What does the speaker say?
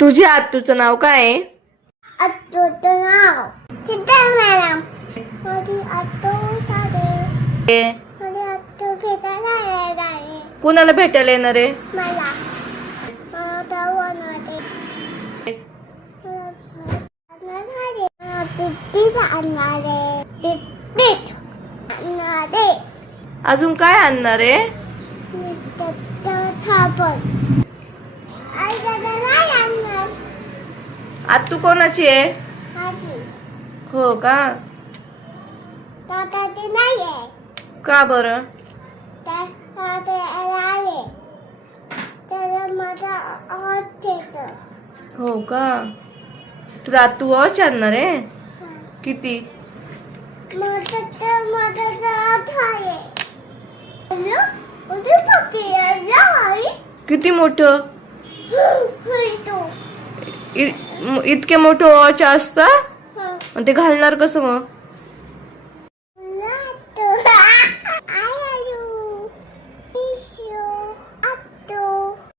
तुझ्या आत्तूचं नाव काय आहे? आत्तूचं नाव चित्रा मॅडम. माझी आत्तू साडे. माझी आत्तू भेटायला येणार आहे. कुणाला भेटायला येणार आहे? मला बनवते. अजून काय आणणार आहे? आत्तू कोणाची आहे? हो का? का बरं? हो का? तुला आत्तू वॉच आणणार आहे? किती? किती मोठं? इतके मोठं वॉच असतं? आणि ते घालणार कसं मग?